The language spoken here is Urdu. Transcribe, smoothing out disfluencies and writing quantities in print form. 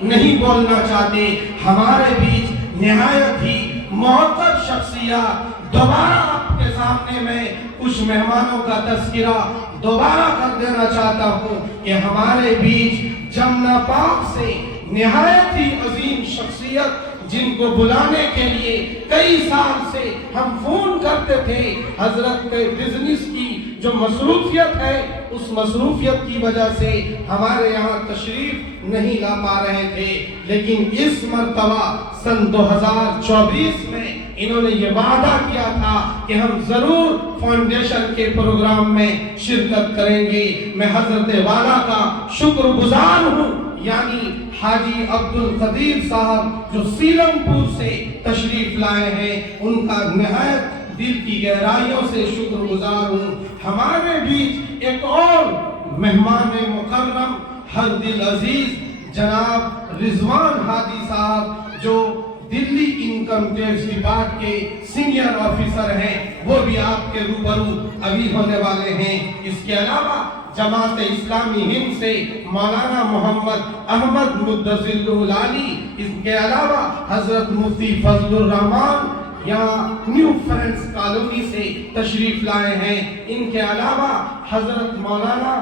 نہیں بولنا چاہتے. ہمارے بیچ نہایت ہی معطر شخصیات. دوبارہ آپ کے سامنے میں کچھ مہمانوں کا تذکرہ دوبارہ کر دینا چاہتا ہوں کہ ہمارے بیچ جمنا پاک سے نہایت ہی عظیم شخصیت جن کو بلانے کے لیے کئی سال سے ہم فون کرتے تھے. حضرت کے بزنس کی جو مصروفیت ہے اس مصروفیت کی وجہ سے ہمارے یہاں تشریف نہیں لا پا رہے تھے، لیکن اس مرتبہ سن 2024 میں انہوں نے یہ وعدہ کیا تھا کہ ہم ضرور فاؤنڈیشن کے پروگرام میں شرکت کریں گے. میں حضرت والا کا شکر گزار ہوں، یعنی حاجی عبدالقدیر صاحب جو سیلم پور سے تشریف لائے ہیں، ان کا نہایت دل کی گہرائیوں سے شکر گزار ہوں. ہمارے بیچ ایک اور مہمان مکرم ہر دل عزیز جناب رضوان ہادی صاحب جو دلی انکم ٹیکس ڈپارٹ کے سینئر آفیسر ہیں، وہ بھی آپ کے روبرو ابھی ہونے والے ہیں. اس کے علاوہ جماعت اسلامی ہند سے مولانا محمد احمد مدثر العالی، اس کے علاوہ حضرت مفتی فضل الرحمان یہاں نیو فرینڈز کالونی سے تشریف لائے ہیں. ان کے علاوہ حضرت مولانا